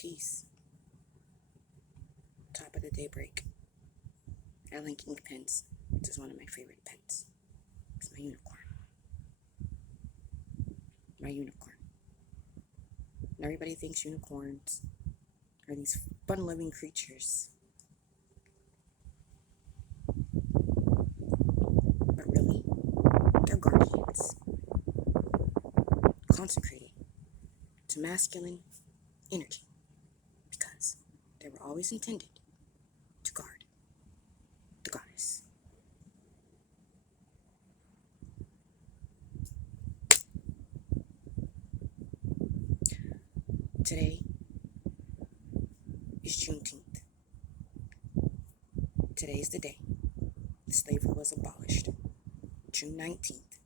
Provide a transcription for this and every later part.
Peace. Top of the daybreak. Ellen King pens. This is one of my favorite pens. It's my unicorn. My unicorn. And everybody thinks unicorns are these fun-loving creatures. But really, they're guardians. Consecrated to masculine energy. Because they were always intended to guard the goddess. Today is Juneteenth. Today's the day slavery was abolished. June 19th,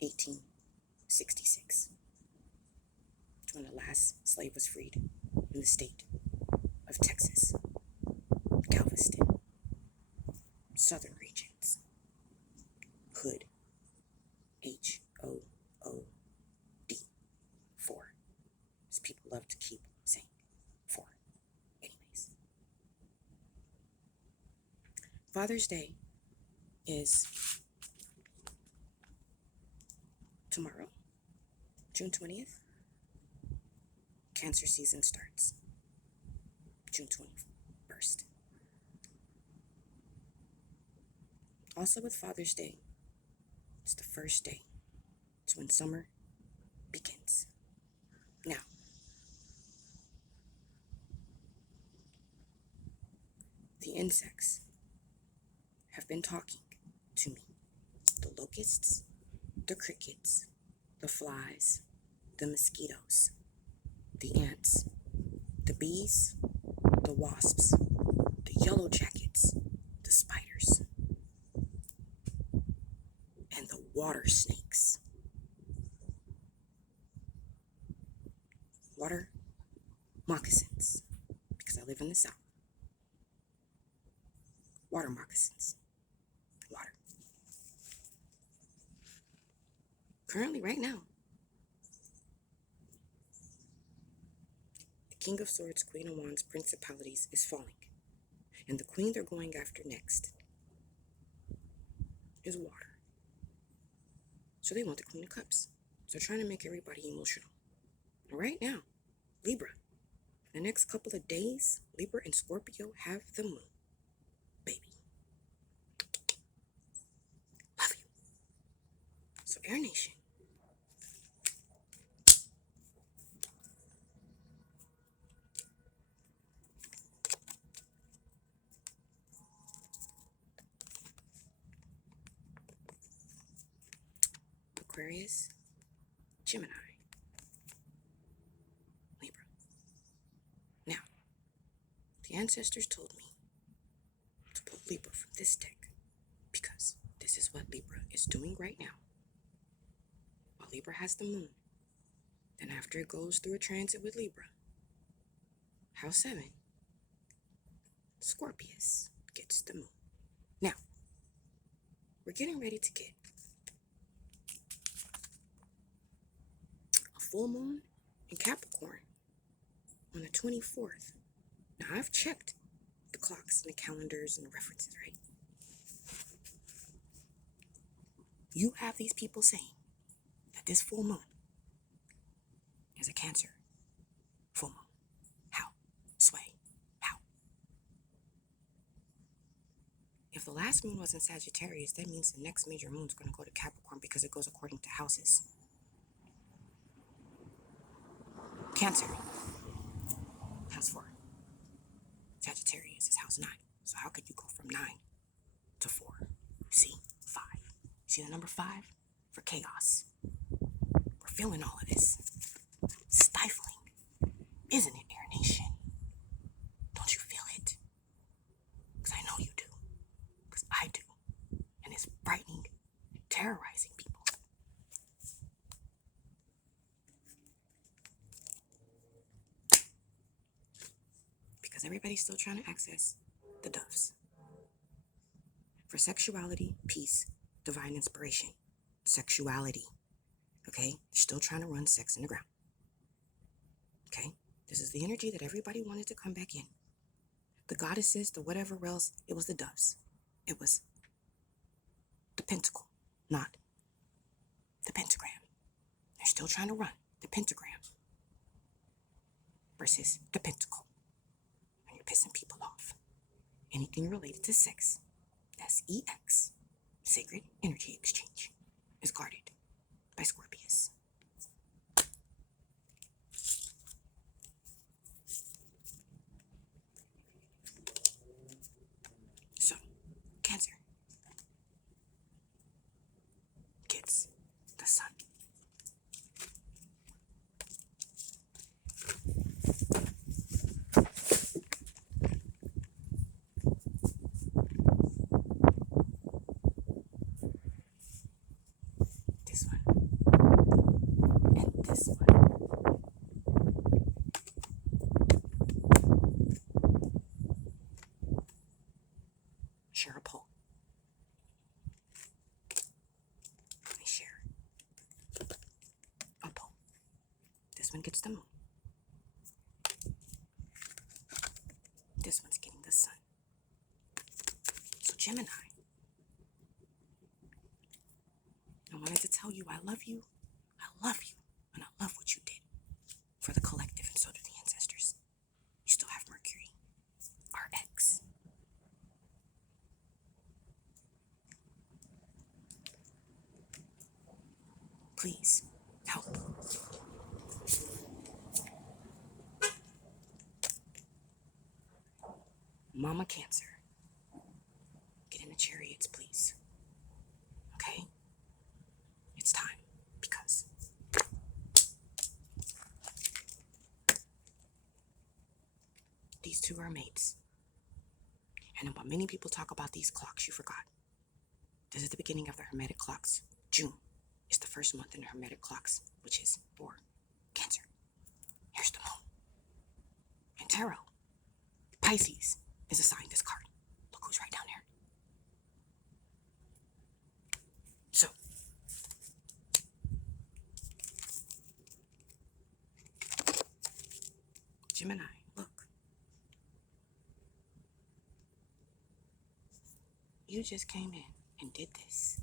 1866. It's when the last slave was freed in the state of Texas, Galveston, southern regions. Hood, HOOD, 4. As people love to keep saying 4. Anyways. Father's Day is tomorrow, June 20th. Cancer season starts June 21st. Also with Father's Day, it's the first day. It's when summer begins. Now, the insects have been talking to me. The locusts, the crickets, the flies, the mosquitoes, the ants, the bees, the wasps, the yellow jackets, the spiders, and the water snakes. Water moccasins, because I live in the South. Water moccasins. Water. Currently, right now, the King of Swords, Queen of Wands, Principalities is falling. And the queen they're going after next is water. So they want the Queen of Cups. So they're trying to make everybody emotional. And right now, Libra, the next couple of days, Libra and Scorpio have the moon. Baby. Love you. So Air Nation. Aquarius, Gemini, Libra. Now, the ancestors told me to pull Libra from this deck because this is what Libra is doing right now. While Libra has the moon, then after it goes through a transit with Libra, House 7, Scorpius gets the moon. Now, we're getting ready to get a full moon in Capricorn on the 24th. Now, I've checked the clocks and the calendars and the references, right? You have these people saying that this full moon is a Cancer full moon. How? Sway. How? If the last moon was in Sagittarius, that means the next major moon is going to go to Capricorn because it goes according to houses. Cancer, house 4. Sagittarius is house 9. So how could you go from 9 to 4? See? 5. See the number 5? For chaos. We're feeling all of this. Stifling. Isn't it, Air Nation? Don't you feel it? Because I know you do. Because I do. And it's frightening, terrorizing people. Because everybody's still trying to access the doves. For sexuality, peace, divine inspiration. Sexuality. Okay? They're still trying to run sex in the ground. Okay? This is the energy that everybody wanted to come back in. The goddesses, the whatever else, it was the doves. It was the pentacle, not the pentagram. They're still trying to run the pentagram versus the pentacle. And you're pissing people off. Anything related to sex, sex, sacred energy exchange, is guarded by Scorpius. So, Cancer gets the sun. This one. And this one. Share a pole. They share a pole. This one gets the moon. This one's getting the sun. So Gemini, I wanted to tell you I love you, and I love what you did for the collective, and so do the ancestors. You still have Mercury, our ex. Please, help. Mama Cancer, get in the chariots, please. Okay? It's time, because these two are mates. And while many people talk about these clocks, you forgot. This is the beginning of the Hermetic Clocks. June is the first month in the Hermetic Clocks, which is for Cancer. Here's the moon. And tarot, Pisces is assigned this card. Look who's right down there. So, Gemini, look. You just came in and did this.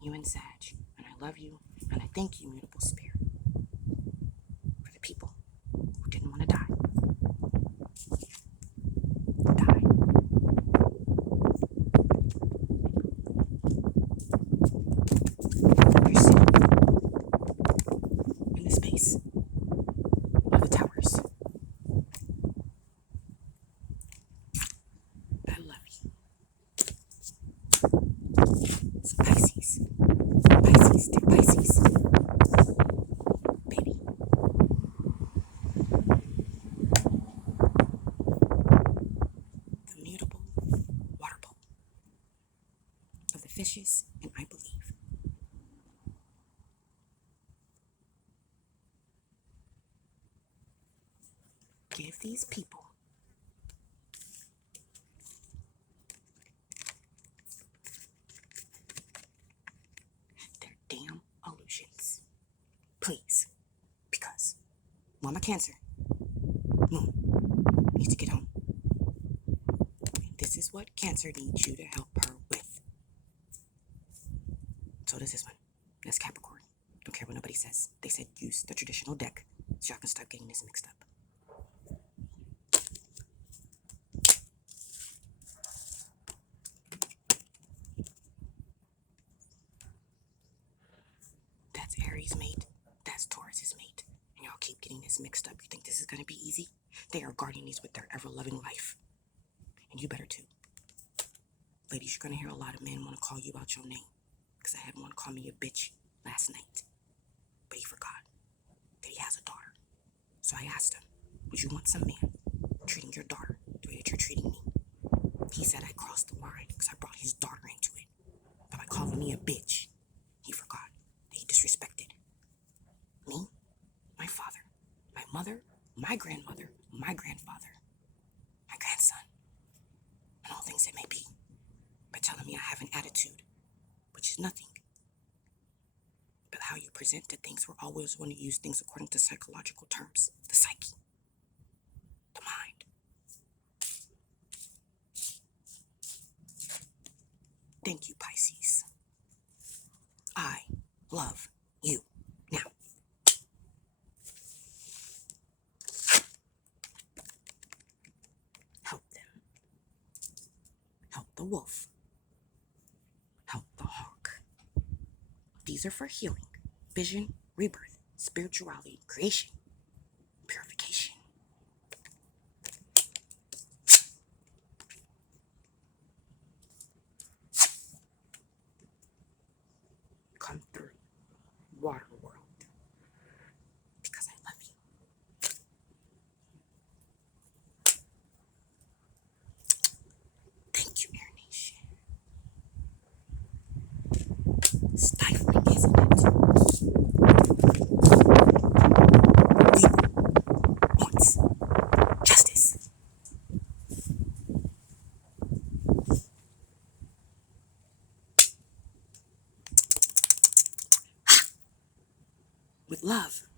You and Sag. And I love you. And I thank you, mutable spirit, for the people who didn't want to die. Die. You're sitting in the space of the towers. I love you. So Pisces, dear Pisces, baby. The mutable water pole of the fishes, and I believe. Give these people their damn illusions. Please. Because Mama Cancer, Moon, needs to get home. And this is what Cancer needs you to help her with. So does this one. That's Capricorn. Don't care what nobody says. They said use the traditional deck so y'all can stop getting this mixed up. That's Aries' mate. That's Taurus' mate. And y'all keep getting this mixed up. You think this is going to be easy? They are guarding these with their ever-loving life. And you better too. Ladies, you're going to hear a lot of men want to call you out your name. Because I had one call me a bitch last night. But he forgot that he has a daughter. So I asked him, would you want some man treating your daughter the way that you're treating me? He said I crossed the line because I brought his daughter into it. But by calling me a bitch, he forgot that he disrespected me, my father, my mother, my grandmother, my grandfather, my grandson, and all things that may be, by telling me I have an attitude, which is nothing but how you present the things. We're always going to use things according to psychological terms, the psyche. the mind. Thank you, Pisces. I love you. Now, help them. Help the wolf. Help the hawk. These are for healing, vision, rebirth, spirituality, creation, purification. Come through, water world, because I love you. Thank you, Air Nation. Stifling, isn't it? Libra wants justice. With love.